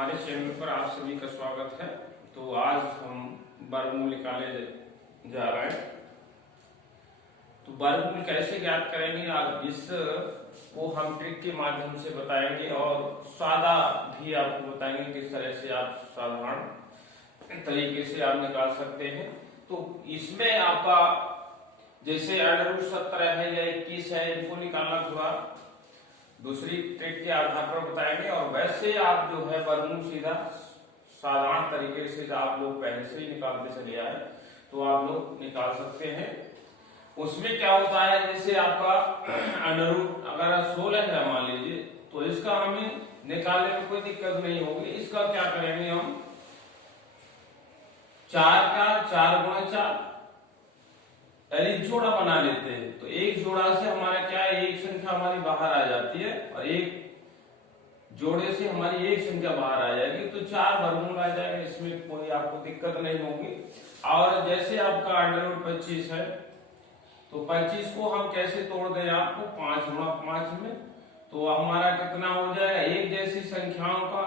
हमारे चैनल पर आप सभी का स्वागत है। तो आज हम वर्गमूल निकाले जा रहे हैं। तो वर्गमूल कैसे ज्ञात करेंगे आप इसको हम ट्रिक के माध्यम से बताएंगे और सादा भी आपको बताएंगे किस तरह से आप साधारण तरीके से आप निकाल सकते हैं। तो इसमें आपका जैसे √17 है या 21 है, इनको निकालना थोड़ा दूसरी ट्रिक के आधार पर बताएंगे। और वैसे आप जो है वर्गमूल सीधा साधारण तरीके से आप लोग पहले से ही निकालते चले आए तो आप लोग निकाल सकते हैं। उसमें क्या होता है, जैसे आपका √ अगर 16 है मान लीजिए, तो इसका हमें निकालने में कोई दिक्कत नहीं होगी। इसका क्या करेंगे हम 4 का 4 गुणा 4 यानी जोड़ा बना लेते हैं। तो एक जोड़ा से हमारा क्या है, एक संख्या हमारी बाहर आ जाती है और एक जोड़े से हमारी एक संख्या बाहर आ जाएगी, तो 4 वर्गमूल आ जाएगा। इसमें कोई आपको दिक्कत नहीं होगी। और जैसे आपका √25 है, तो 25 को हम कैसे तोड़ दें आपको 5 गुणा 5 में, तो हमारा कितना हो जाएगा, एक जैसी संख्याओं का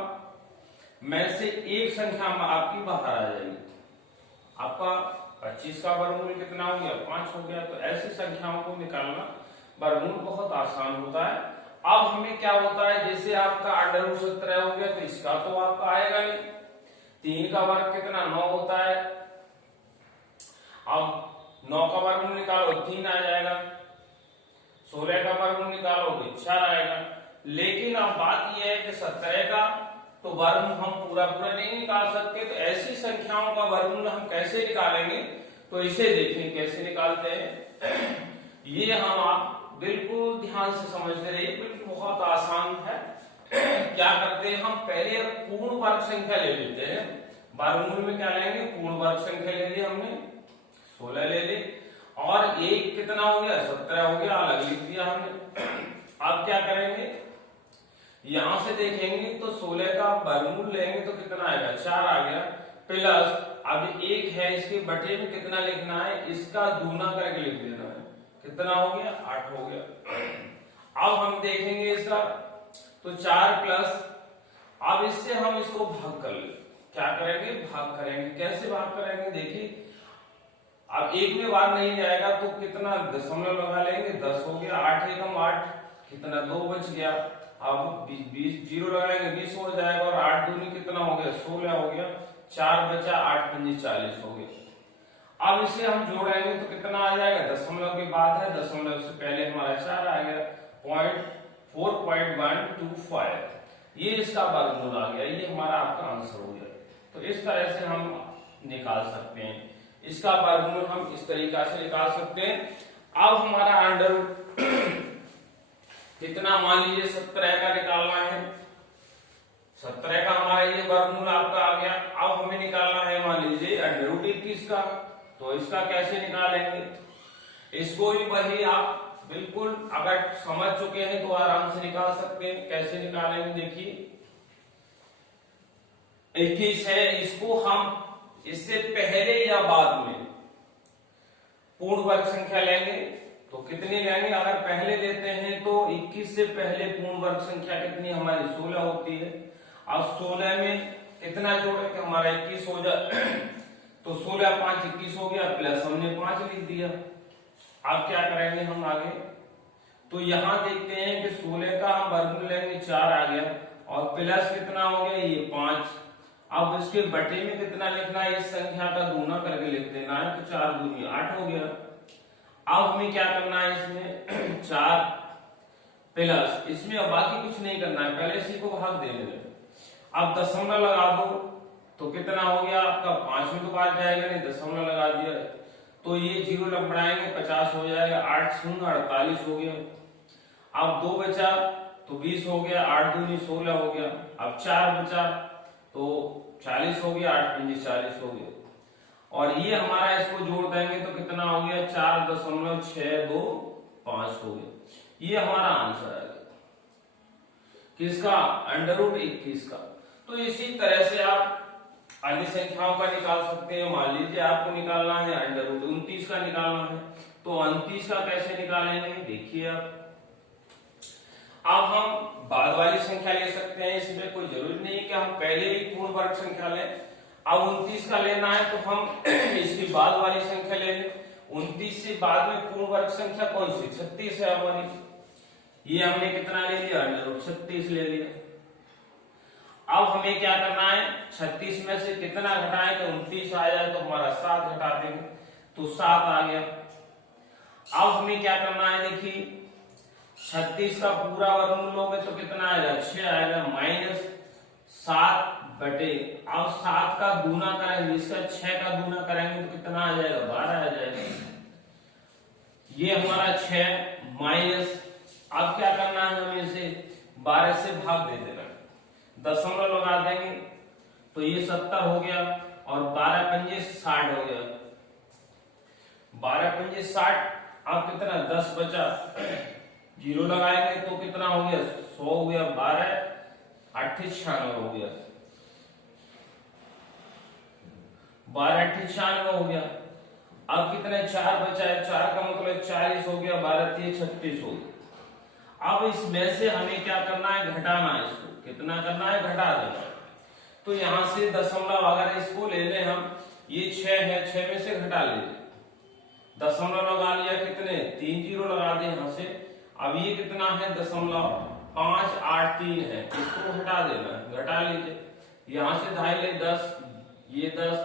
में से एक संख्या आपकी बाहर आ जाएगी। आपका 25 का वर्गमूल कितना हो गया, 5 हो गया। तो ऐसी संख्याओं को निकालना वर्गमूल बहुत आसान होता है। अब हमें क्या होता है, जैसे आपका √17 हो गया, तो इसका तो आपका आएगा नहीं। 3 का वर्ग कितना 9 होता है। अब 9 का वर्गमूल निकालो 3 आ जाएगा। 16 का वर्गमूल निकालोगे 4 आएगा। लेकिन अब बात यह है कि 17 का तो वर्गमूल हम पूरा नहीं निकाल सकते। तो ऐसी संख्याओं का वर्गमूल हम कैसे निकालेंगे, तो इसे देखें कैसे निकालते हैं। ये हम आप बिल्कुल ध्यान से समझते रहिए, बिल्कुल बहुत आसान है। क्या करते हैं, हम पहले पूर्ण वर्ग संख्या ले लेते हैं। वर्गमूल में क्या लेंगे, पूर्ण वर्ग संख्या ले ली हमने, 16 ले ली, और एक कितना हो गया 17 हो गया, अलग लिख दिया हमने। अब क्या करेंगे, यहां से देखेंगे तो 16 का वर्गमूल लेंगे तो कितना आएगा 4 आ गया, प्लस अब एक है, इसके बटे में कितना लिखना है, इसका दूना करके लिख देना है। कितना हो गया 8 हो गया। अब हम देखेंगे इसका, तो 4 प्लस, अब इससे हम इसको भाग कर ले, क्या करेंगे भाग करेंगे। कैसे भाग करेंगे, देखिए अब एक में बार नहीं जाएगा तो कितना दशमलव लगा लेंगे, 10 हो गया। 8 एकम 8, कितना 2 बच गया। अब 20 जीरो लगाएंगे 20 हो जाएगा, और 8 दूनी कितना हो गया 16 हो गया। 4 बचा, 8 पंजी 40 हो गया। अब इसे हम जोड़ेंगे तो कितना आ जाएगा, दशमलव के बाद है, दशमलव से पहले हमारा 4 आ गया, 4.125। ये इसका वर्गमूल आ गया, ये हमारा आपका आंसर हो गया। तो इस तरह से हम निकाल सकते हैं। इसका वर्गमूल हम इस तरीका से निकाल सकते हैं। अब हमारा अंडर कितना, मान लीजिए 17 का निकालना है। 17 का हमारा ये वर्गमूल आपका आ गया। अब हमें निकालना है मान लीजिए √21 का, तो इसका कैसे निकालेंगे, इसको भी वही आप बिल्कुल अगर समझ चुके हैं तो आराम से निकाल सकते हैं। कैसे निकालेंगे, देखिए 21 है, इसको हम इससे पहले या बाद में पूर्ण वर्ग संख्या लेंगे तो कितनी लेंगे, अगर पहले लेते हैं तो 21 से पहले पूर्ण वर्ग संख्या कितनी हमारी 16 होती है। अब 16 में कितना जोड़े कि हमारा 21 हो जाए, तो 16 5 21 हो गया, प्लस हमने 5 लिख दिया। अब क्या करेंगे हम आगे, तो यहां देखते हैं कि 16 का हम वर्गमूल लेंगे 4 आ गया, और प्लस कितना हो गया ये 5। अब इसके बटे में कितना लिखना है, इस संख्या का दूना करके लिख देना है, तो 4 दूनी 8 हो गया। अब हमें क्या करना है, इसमें 4 प्लस, इसमें अब बाकी कुछ नहीं करना है, पहले इसी को भाग देने में। अब दशमलव लगा दो तो कितना हो गया आपका 5 में तो बात जाएगा नहीं, दशमलव लगा दिया तो ये 0 लग बढ़ाएंगे 50 हो जाएगा। 8 शून्य 48 हो गया। अब 2 बचा तो 20 हो गया, 8 दूनी 16 हो गया। अब 4 बचा तो 40 हो गया, 8 पंजी 40 हो गया। और ये हमारा इसको जोड़ देंगे तो कितना हो गया 4.625 हो गया। ये हमारा आंसर है किसका, √21 का। तो इसी तरह से आप अन्य संख्याओं का निकाल सकते हैं। मान लीजिए आपको निकालना है √29 का निकालना है, तो 29 का कैसे निकालेंगे, देखिए आप अब हम बाद वाली संख्या ले सकते हैं, इसमें कोई जरूरी नहीं है कि हम पहले ही पूर्ण वर्ग संख्या लें। अब 29 का लेना है तो हम इसकी बाद वाली संख्या ले लें। 29 से बाद में पूर्ण वर्ग संख्या कौन सी? 36 है हमारी। ये हमने कितना ले लिया? 36 ले लिया। अब हमें क्या करना है? 36 में से कितना घटाएं तो 29 आ जाए, तो हमारा 7 घटा देंगे तो 7 आ गया। अब हमें क्या करना है? देखिए 36 का पूरा वर्गमूल लोगे तो कितना आएगा? 6 आएगा, माइनस 7 बटे, अब 7 का दूना करेंगे, इसका 6 का दूना करेंगे तो कितना आ जाएगा? 12 आ जाएगा। ये हमारा 6 माइनस, अब क्या करना है हमें? इसे 12 से भाग दे देना, दशमलव लगा देंगे तो ये 70 हो गया और 12 पंजे 60 हो गया। 12 पंजे 60, अब कितना? 10 बचा, जीरो लगाएंगे तो कितना हो गया? 100 हो गया। 12 8 96 हो गया। 12 8 96 हो गया। अब कितने? 4 बचा है, 4 का मतलब 40 हो गया, 12 3 36 हो गया। अब इसमें से हमें क्या करना है? घटाना है इसको। कितना करना है? घटा देना। तो यहां से दशमलव अगर इसको ले लें हम, ये 6 है, 6 में से घटा ले, दशमलव लगा लिया, कितने? 3 जीरो लगा दे यहां से। अब ये कितना है? दशमलव 583 है, इसको घटा देना, घटा लीजिए। यहां से 2.5 10, ये 10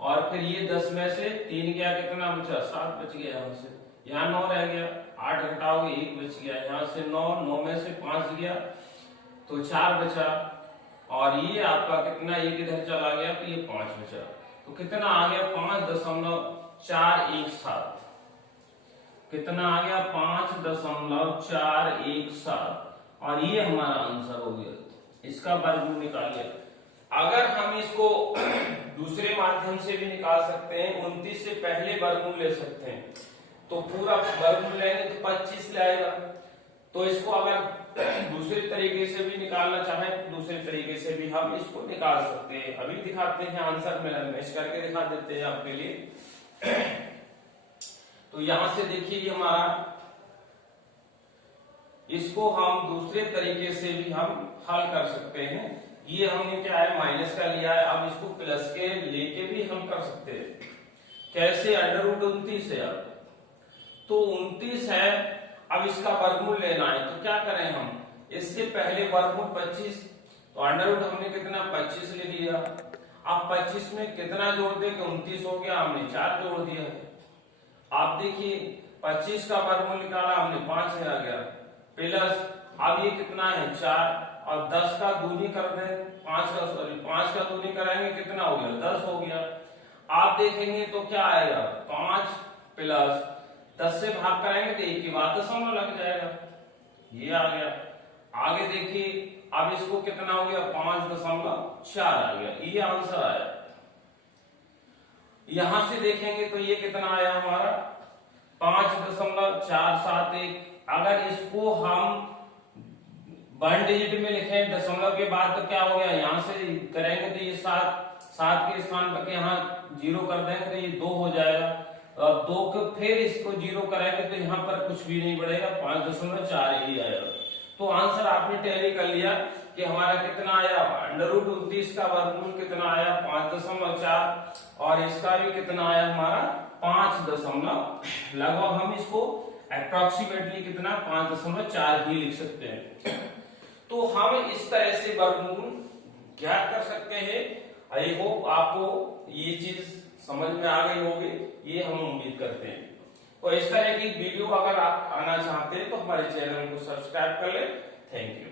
और फिर ये 10 में से 3 गया, कितना बचा? 7 बच गया। यहां से यहाँ 9 रह गया, 8 घटाओगे 1 बच गया। यहाँ से 9 में से 5 गया तो 4 बचा और ये आपका कितना? एक इधर चला गया तो ये 5 बचा, तो कितना आ गया? 5.417। कितना आ गया? 5.417 और ये हमारा आंसर हो गया। इसका वर्गमूल निकालिए। अगर हम इसको दूसरे माध्यम से भी निकाल सकते हैं, 29 से पहले वर्गमूल ले सकते हैं, तो पूरा वर्गमूल लेंगे तो 25 ले आएगा। तो इसको अगर दूसरे तरीके से भी निकालना चाहें, दूसरे तरीके से भी हम इसको निकाल सकते हैं। अभी दिखाते हैं आंसर में, मैच करके दिखा देते हैं आपके लिए। तो यहां से देखिए हमारा, इसको हम दूसरे तरीके से भी हम हल कर सकते हैं। ये हमने क्या है? माइनस का लिया है, अब इसको प्लस के लेके भी हम कर सकते हैं। कैसे? √29 है, अब तो 29 है, अब इसका वर्गमूल लेना है तो क्या करें हम? इससे पहले वर्गमूल 25, तो √ हमने कितना? 25 ले लिया। अब 25 में कितना जोड़ दे कि 29 हो गया, हमने 4 जोड़ दिया। आप देखिए 25 का वर्गमूल निकाला हमने, 5 आ गया, प्लस अब ये कितना है? 4 और 10 का दूनी कर दे, 5 का दूनी कराएंगे कितना हो गया? 10 हो गया। आप देखेंगे तो क्या आएगा? 5 प्लस 10 से भाग कराएंगे तो 1 के बाद दशमलव लग जाएगा, ये आ गया। आगे देखिए, अब इसको कितना हो गया? 5.4 आ गया, ये आंसर आया। यहां से देखेंगे तो ये कितना आया हमारा? 5.471। अगर इसको हम 1 डिजिट में लिखें दशमलव के बाद तो क्या हो गया? यहां से करेंगे तो ये 7 के स्थान पर यहाँ 0 कर देंगे तो ये 2 हो जाएगा, और 2 को फिर इसको 0 करेंगे तो यहाँ पर कुछ भी नहीं बढ़ेगा, 5.4 ही आएगा। तो आंसर आपने टैली कर लिया कि हमारा कितना आया? √29 का वर्गमूल कितना आया? 5.4 और इसका भी कितना आया हमारा? 5 लगभग हम इसको अप्रोक्सीमेटली कितना? 5.4 ही लिख सकते हैं। तो हम इस तरह से वर्गमूल ज्ञात कर सकते हैं। आई होप आपको ये चीज समझ में आ गई होगी, ये हम उम्मीद करते हैं। तो इस तरह की वीडियो अगर आप आना चाहते हैं तो हमारे चैनल को सब्सक्राइब कर ले। Thank you.